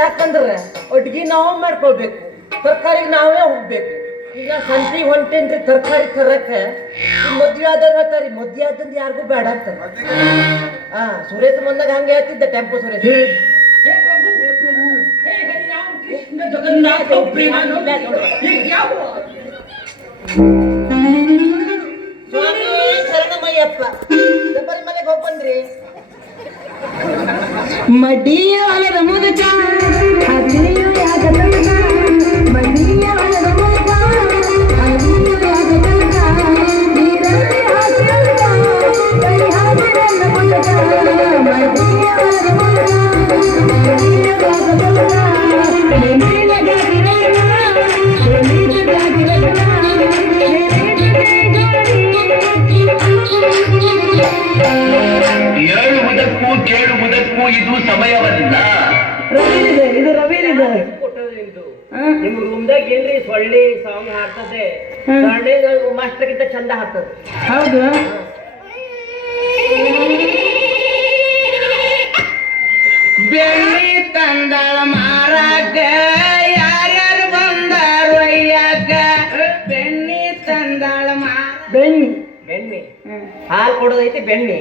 ಯಾಕಂದ್ರೆ ಅಡ್ಗಿ ನಾವು ಮಾಡ್ಕೊಳ್ಬೇಕು, ತರಕಾರಿಗೆ ನಾವೇ ಹೋಗ್ಬೇಕು. ಈಗ ಸಂತಿ ಹೊಂಟೇನ್ರಿ ತರಕಾರಿ ತರಕ್ಕೆ, ಮದ್ವೆ ಆದ ಹೇಳ್ತಾರಿ, ಮದ್ವೆ ಆದಂದು ಯಾರಿಗೂ ಬೇಡ ಅಂತಾರೆ. ಸುರೇಶ್ ಬಂದಾಗ ಹಂಗೆ ಹೇಳ್ತಿದ್ದ ಟೆಂಪೋ ಸುರೇಶ್. ಸ್ವಾಮಿ ಶರಣಮಯ್ಯಪ್ಪ ಮನೆಗೆ ಹೋಗಿ ಬಂದ್ರಿ. ಮಡಿಯ ಹೊಲದ ಮುದುಕ ಹದಿಯು ಯಾಕ ತನಕ, ಮಡಿಯ ಹೊಲದ ಮುದುಕ ಹದಿಯು ಯಾಕ ತನಕ, ನೀರಲ್ಲಿ ಹಾಕಿರಲ್ಲ ಕೈ ಹಾಕಿರಲ್ಲ ಮುದುಕ, ಮಡಿಯ ಹೊಲದ ಮುದುಕ ಹದಿಯು ಯಾಕ ತನಕ, ಹೇಳುವುದಕ್ಕೂ ಕೇಳುವುದಕ್ಕೂ ಇದು ಸಮಯವಲ್ಲ. ಇದು ರವಿಲಿದೆ. ನಿಮ್ ರೂಮ್ದಾಗ ಏನ್ರಿ ಸೊಳ್ಳಿ ಸಾಂಗ್ ಹಾಡ್ತದೆ, ಸೊಳ್ಳಿ ಮಾಸ್ಟರ್ಗಿಂತ ಚಂದ ಹಾಡ್ತದೆ. ಹೌದು. ಬೆಳ್ಳಿ ತಂದಳ ಮಾರಾಕ ಯಾರ್ಯಾರು ಬಂದಾರು ಅಯ್ಯಾಕ, ಬೆಣ್ಣಿ ತಂದಳ ಬೆಣ್ಣಿ ಬೆಣ್ಣೆ ಹಾಲು ಕೊಡೋದೈತಿ ಬೆಣ್ಣೆ.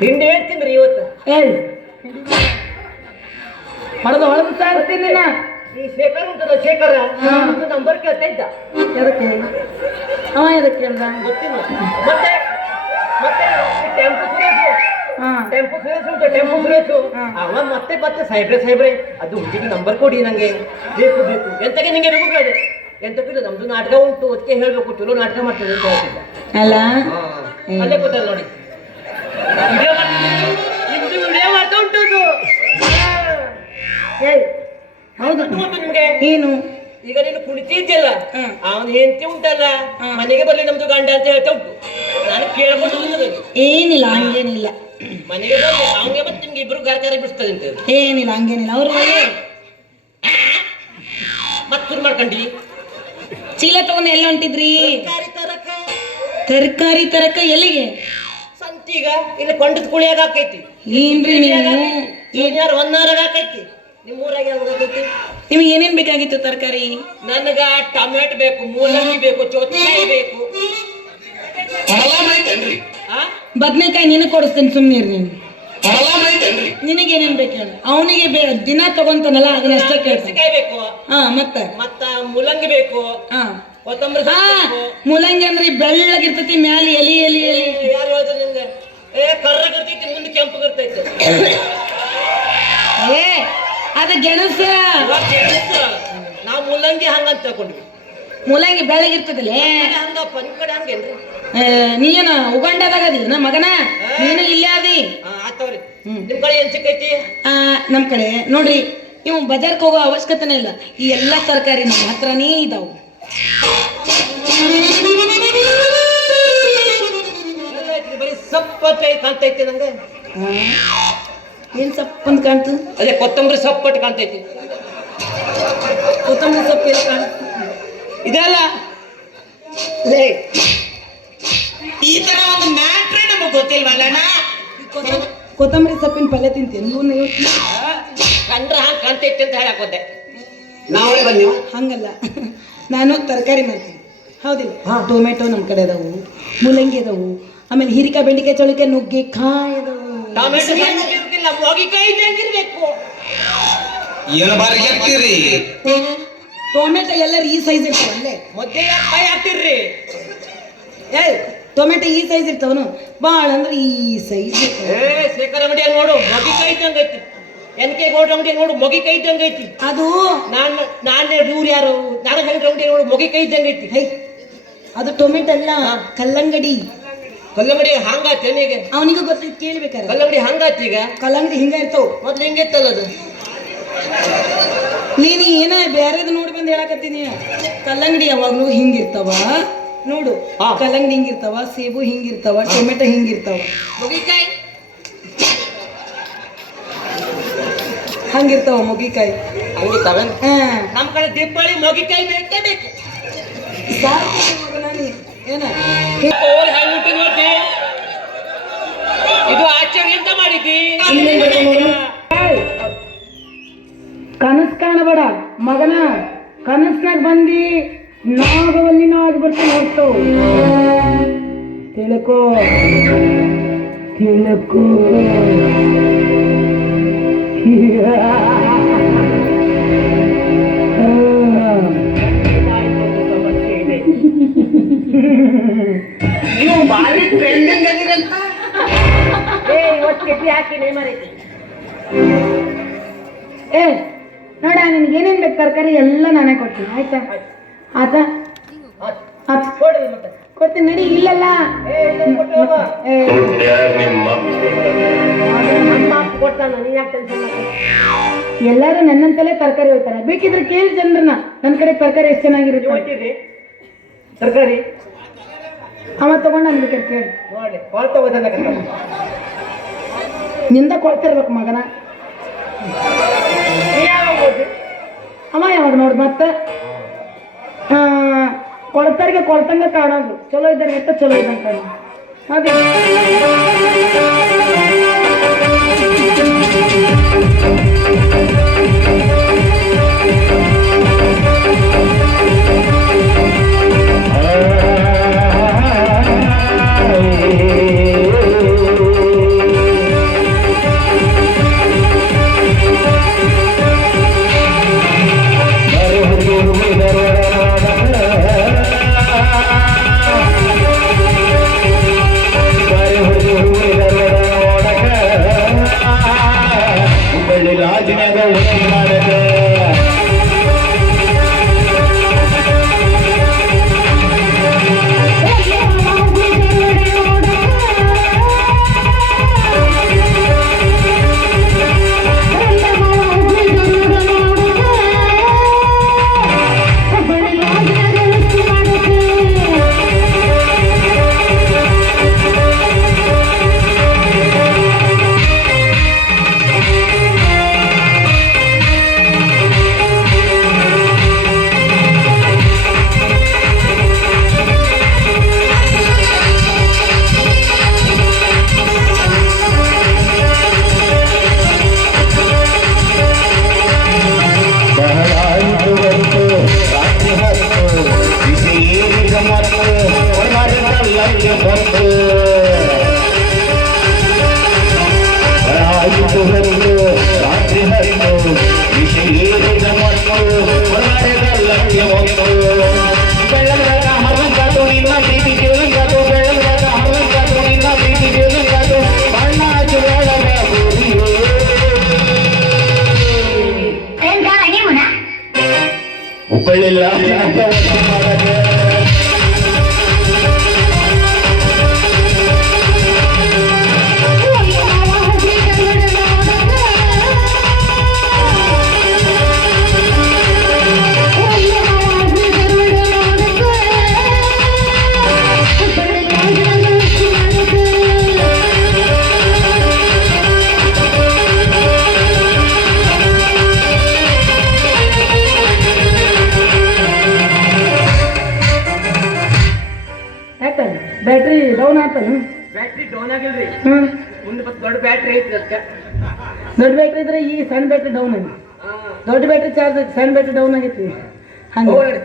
ತಿಂಡಿ ಹೇಳ್ತೀನಿ ಇವತ್ತು. ಹೊಡೆದು ಹೊಡೆದು ಸಾರ್ತೀನಿ ನಾ. ಈ ಶೇಖರ್ ಉಂಟದ ಶೇಖರ ನಂಬರ್ ಕೇಳ್ತಾ ಇದ್ದ. ಎದಕ್ಕೆ ಅವ ಎದಕ್ಕೆ ಅಂದ ಗೊತ್ತಿಲ್ಲ. ಮತ್ತೆ ಮತ್ತೆ ಟೆಂಪು ಸುರೇಶ್ ಉಂಟು, ಟೆಂಪು ಸುರೇಶು ಅವ ಮತ್ತೆ ಮತ್ತೆ ಸಾಹೇಬ್ರೆ ಅದು ಹುಡುಗಿಗೆ ನಂಬರ್ ಕೊಡಿ, ನಂಗೆ ಬೇಕು ಎಂತಕ್ಕೆ ನಿಂಗೆ ಬೇಕು ಎಂತಕ್ಕಿಲ್ಲ, ನಮ್ದು ನಾಟಕ ಉಂಟು ಅದಕ್ಕೆ ಹೇಳ್ಬೇಕು, ಚಲೋ ನಾಟಕ ಮಾಡ್ತದೆ ಅಂತ ಹೇಳ್ತಿದ್ದ. ಅಲ್ಲ ಅಲ್ಲೇ ಕೂತಲ್ಲ ನೋಡಿ, ವಿಡಿಯೋ ಮಾಡ್ತಾ ಉಂಟು ಅದು. ಹೌದು. ನಿಮ್ಗೆ ಏನು ಈಗ ನೀನು ಕುಳಿತಿದ್ಯಲ್ಲ, ಅವನ್ ಹೆಂಡತಿ ಉಂಟಲ್ಲ ಮನೆಗೆ ಬರ್ಲಿ ನಮ್ದು ಗಂಡ ಅಂತ ಹೇಳ್ತಾ ಉಂಟು. ನಾನು ಕೇಳ್ಕೊಂಡು ಏನಿಲ್ಲ, ಹಂಗೇನಿಲ್ಲ. ಮನೆಗೆ ಬರ್ಲಿ ಅವನಿಗೆ ಮತ್ತೆ ನಿಮ್ಗೆ ಇಬ್ರು ಗಾರ್ಚಾರ ಬಿಡಿಸ್ತದೆ ಅಂತ. ಏನಿಲ್ಲ, ಹಂಗೇನಿಲ್ಲ. ಅವ್ರು ಮತ್ ಶುರು ಮಾಡ್ಕೊಂಡಿ. ಚೀಲ ತಗೊಂಡು ಎಲ್ಲ ಹೊಂಟಿದ್ರಿ? ತರಕಾರಿ ತರಕ ಎಲ್ಲಿಗೆ? ಸಂತೀಗ ಇಲ್ಲಿ ಕೊಂಡದ ಕುಳಿಯಾಗ ಹಾಕೈತಿ. ಏನ್ರಿ ನೀವು ಯಾರು ಒಂದಾರಾಗ ಹಾಕೈತಿ. ನಿಮ್ಮೂರಾಗ ಯಾವ್ದಾಗೈತಿ? ನಿಮ್ಗೆ ಏನೇನ್ ಬೇಕಾಗಿತ್ತು ತರಕಾರಿ? ನನಗ ಟೊಮೆಟೊ ಬೇಕು, ಮೂಲಂಗಿ ಬೇಕು, ಚೌತಿಕಾಯಿ ಬೇಕು, ಬದ್ನೆಕಾಯಿ ನಿನಗೆ ಕೊಡಿಸ್ತೇನೆ, ಸುಮ್ಮನಿರಿ ನೀನು. ನಿನಗೇನೇನ್ ಬೇಕು ಹೇಳು. ಅವನಿಗೆ ದಿನ ತಗೊಂತಾನಲ್ಲ ಅದನ್ನಷ್ಟೇ ಮೆಣಸಿನಕಾಯಿ ಬೇಕು, ಮತ್ತ ಮೂಲಂಗಿ ಬೇಕು, ಕೊತ್ತಂಬರಿ. ಮೂಲಂಗಿ ಅಂದ್ರೆ ಬೆಳ್ಳಗಿರ್ತೈತಿ, ಮ್ಯಾಲ ಎಲಿ ಎಲಿ ಎಲಿ. ಯಾರು ಹೇಳ್ತಾರೆ ನಿಮ್ಗೆ? ಕರ್ರಗಿರ್ತೈತಿ, ಮುಂದೆ ಕೆಂಪಗಿರ್ತೈತಿ. ಅದು ಗೆಣಸ. ನಾವು ಮೂಲಂಗಿ ಹಂಗಂತ ತಗೊಂಡ್ವಿ. ಮೂಲಂಗಿ ಬೆಳ್ಳಗಿರ್ತದಲ್ಲ ಹಂಗಪ್ಪ, ನಿಮ್ ಕಡೆ ಹಂಗೇನ್ರಿ? ನೀನ ಉಗಂಡದಾಗ ಅದಿನ ಮಗನ, ನೀನು ಇಲ್ಲೇ ಅದಿ. ಆತವ್ರಿ. ನಿಮ್ ಕಡೆ ಏನ್ ಸಿಕ್ಕೈತಿ? ನಮ್ ಕಡೆ ನೋಡ್ರಿ, ನೀವು ಬಜಾರ್ಗೆ ಹೋಗೋ ಅವಶ್ಯಕತೆನೇ ಇಲ್ಲ. ಈ ಎಲ್ಲಾ ತರಕಾರಿ ನಮ್ಮ ಹತ್ರನೇ ಇದಾವು. ಬರೀ ಸಪ್ಪಟ್ಟೆ ಕಾಣ್ತೈತಿ ನಂಗೆ. ಏನ್ ಸಪ್ಪಂತ ಕಾಣ್ತು? ಅದೇ ಕೊತ್ತಂಬರಿ ಸಪ್ಪಟ್ಟು ಕಾಣ್ತೈತಿ. ಕೊತ್ತಂಬರಿ ಸೊಪ್ಪು ಎಲ್ಲ ಕಾಣ್ತು. ಇದೆಲ್ಲ ಈ ತರ ಒಂದು ಮ್ಯಾಟ್ರೇ ನಮಗ್ ಗೊತ್ತಿಲ್ವಲ್ಲ. ಕೊತ್ತಂಬರಿ ಸೊಪ್ಪಿನ ಪಲ್ಯ ತಿಂತೀನಿ ಕಂಡ್ರ ಹಂಗ ಕಾಣ್ತೈತಿ ಅಂತ ಹೇಳಕೋದೆ. ನಾವೇ ಬನ್ನಿ. ಹಂಗಲ್ಲ, ನಾನು ತರಕಾರಿ ಮಾಡ್ತೀನಿ. ಹೌದಿಲ್ಲ? ಟೊಮೆಟೊ ನಮ್ಮ ಕಡೆ ಅದಾವು, ಮೂಲಂಗಿ ಅದಾವು, ಆಮೇಲೆ ಹೀರಿಕಾಯಿ, ಬೆಂಡಿಕಾಯಿ, ಚೌಳಿಕಾಯಿ, ನುಗ್ಗೆಕಾಯಿ ಅದಾವು. ಟೊಮೆಟೊ ಮೊಗಿಕಾಯಿ ಇದ್ದಂಗಿರ್ಬೇಕು. ಏನು ಬಾರಿ ಹಾಕ್ತೀರಿ? ಟೊಮೆಟೊ ಎಲ್ಲರೂ ಈ ಸೈಜ್ ಇರ್ತಾವಲ್ಲೇ. ಮೊದ್ಲೇ ಕಾಯಿ ಹಾಕ್ತಿರ್ರಿ. ಟೊಮೆಟೊ ಈ ಸೈಜ್ ಇರ್ತಾವನು, ಬಾಳ ಅಂದ್ರೆ ಈ ಸೈಜ್. ಶೇಖರ್ ಅಂಗಡಿ ನೋಡು, ಮೊಗಿಕಾಯಿ ಇದ್ದಂಗೈತಿ. NK ಗೌಡ್ರ ಅಂಗಡಿ ನೋಡು, ಮೊಗಿಕಾಯಿ ಇದ್ದಂಗೈತಿ. ಅದು ನಾನೇ ಇವ್ರು ಯಾರು ನಾಗಚಂದ್ರ ಅಂಗಡಿ ನೋಡು, ಮೊಗಿಕಾಯಿ ಇದ್ದಂಗೈತಿ. ಅದು ಟೊಮೆಟೊ ಅಲ್ಲ, ಕಲ್ಲಂಗಡಿ. ಕಲ್ಲಂಗಡಿ ಹಂಗಾತಿ ಈಗ? ಅವನಿಗೂ ಗೊತ್ತೈತಿ, ಕೇಳ್ಬೇಕಾರೆ. ಕಲ್ಲಂಗಡಿ ಹಂಗಾತಿ ಈಗ? ಕಲ್ಲಂಗಡಿ ಹಿಂಗ ಇರ್ತಾವ. ಮೊದ್ಲು ಹಿಂಗಿತ್ತಲ್ಲ ಅದು. ನೀನು ಏನ ಬೇರೆದು ನೋಡಿ ಬಂದು ಹೇಳಕತ್ತೀನಿ. ಕಲ್ಲಂಗಡಿ ಯಾವಾಗ್ಲೂ ಹಿಂಗಿರ್ತಾವ ನೋಡು. ಕಲ್ಲಂಗಡಿ ಹಿಂಗಿರ್ತಾವ, ಸೇಬು ಹಿಂಗಿರ್ತಾವ, ಟೊಮೆಟೊ ಹಿಂಗಿರ್ತಾವ. ಮೊಗಿಕಾಯಿ ಹಂಗಿರ್ತಾವ, ಮೊಗಿಕಾಯಿ ಹಂಗಿರ್ತಾವ. ನಮ್ಮ ಕಡೆ ದೀಪಾವಳಿ ಮೊಗಿಕಾಯಿ ಬೇಕೇ ಬೇಕು. ಏನ ಇದು ಆಚರಣೆ ಎಂತ ಮಾಡಿದ್ದಿ? ಇನ್ನೇನ್ ಬರ್ತಾವ್ ನೋಡು. ಏಯ್, ಕನಸ್ ಕಾಣಬೇಡ ಮಗನ, ಕನಸ್ನಾಗ ಬಂದಿ ನಾಗವಲ್ಲಿನ ಆಗಿ ಬರ್ತೀನಿ ಹೊರ್ತು ತಿಳ್ಕೋ ತಿಳ್ಕೋ. ಸಮಸ್ಯೆ ಇದೆ. ನೀವು ಭಾರಿ ಟ್ರೆಂಡಿಂಗ್ ಆಗಿರಂತ. ಇವತ್ತು ಕೆಟ್ಟಿ ಹಾಕಿನೇ ಮರೈತಿ. ಏ ನೋಡ, ನಿನ್ಗೆ ಏನೇನ್ ಬೇಕು ತರಕಾರಿ ಎಲ್ಲ ನಾನೇ ಕೊಡ್ತೀನಿ ಆಯ್ತಾ? ಆತ ಕೊಡ್ರಿ ಮತ್ತೆ. ಕೊಡ್ತೀನಿ ನಡಿ. ಇಲ್ಲಲ್ಲ ಏ, ನಮ್ಮ ಅಪ್ಪ ಕೊಡ್ತಾನ, ನೀನ್ ಯಾಕೆ ಟೆನ್ಷನ್ ಮಾಡ್ತೀನಿ? ಎಲ್ಲರೂ ನನ್ನಂತಲೇ ತರಕಾರಿ ಹೋಗ್ತಾರೆ. ಬೇಕಿದ್ರೆ ಕೇಳಿ ಜನರನ್ನ, ನನ್ನ ಕಡೆ ತರಕಾರಿ ಎಷ್ಟು ಚೆನ್ನಾಗಿರುತ್ತೆ. ಹೋಗ್ತೀರಿ ತರಕಾರಿ ಅವ ತಗೊಂಡು ನನ್ ಬೇಕಾದ್ರೆ ಕೇಳಿ. ನೋಡಿ ಕೊಳ್ತಾ ಹೋದನ್ನ ನಿಂದ ಕೊಡ್ತಿರ್ಬೇಕು ಮಗನ. ಅವ ಯಾವಾಗ ನೋಡ್ ಮತ್ತೆ ಕೊಡ್ತಾರಿಗೆ ಕೊಡ್ತಂಗ ಕಾಣೋದು. ಚಲೋ ಇದ್ದಾರೆ ಎಷ್ಟ ಚಲೋ ಇದ್ದಂಗೆ ಕಾಣೋದು. ಅದೇ ಹುಬ್ಬಳ್ಳಿಲ್ಲ ಬ್ಯಾಟ್ರಿ ಡೌನ್ ಆಯ್ತಲ್ಲ. ಬ್ಯಾಟ್ರಿ ಡೌನ್ ಆಗಿಲ್ರಿ, ಹ್ಮ್, ಮುಂದೆ ಮತ್ತೆ ದೊಡ್ಡ ಬ್ಯಾಟ್ರಿ ಐತ್ರಿ ಅದಕ್ಕೆ. ದೊಡ್ಡ ಬ್ಯಾಟ್ರಿ ಇದ್ರೆ ಈಗ ಸಣ್ಣ ಬ್ಯಾಟ್ರಿ ಡೌನ್ ಆಗಿ, ದೊಡ್ಡ ಬ್ಯಾಟ್ರಿ ಚಾರ್ಜ್ ಐತಿ, ಸಣ್ಣ ಬ್ಯಾಟ್ರಿ ಡೌನ್ ಆಗೈತಿ. ಹಂಗೆ ಹೋಗ್ರಿ.